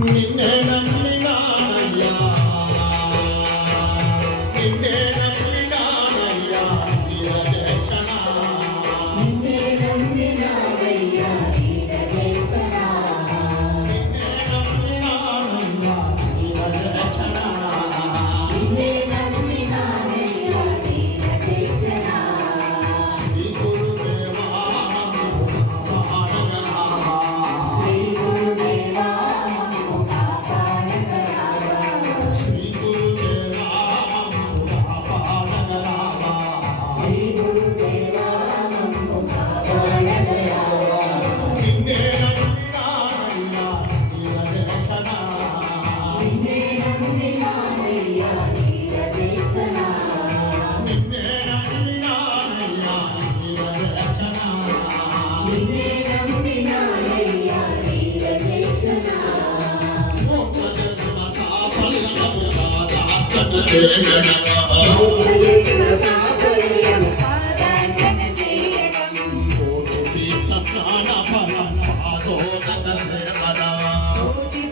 నిన్నే నమ్మినానయ్యా నిన్నే నమ్మినానయ్యా వీరజక్షణ నిన్నే నమ్మినానయ్యా వీరజక్షణ నిన్నే నమ్మినానయ్యా వీరజక్షణ నిన్నే నమ్మినానయ్యా వీరజక్షణ శ్రీ గురుదేవా శ్రీ గురుదేవా మమ్ము కాపాడగరావా శ్రీ గురుదేవా కాపాడగరావా శ్రీ గురుదేవా మమ్ము కాపాడగరావా నిన్నే నమ్మినానయ్యా వీరజక్షణ నిన్నే నమ్మినానయ్యా వీరజక్షణ నిన్నే నమ్మినానయ్యా వీరజక్షణ నిన్నే నమ్మినానయ్యా వీరజక్షణ మోక్షజన్మ సాఫల్యము కాదాచన చేయడమా మోక్షజన్మ సాఫల్యము కాదాచన చేయడం కోటి తీర్థ స్నాన ఫలం పాదోదక సేవన కోటి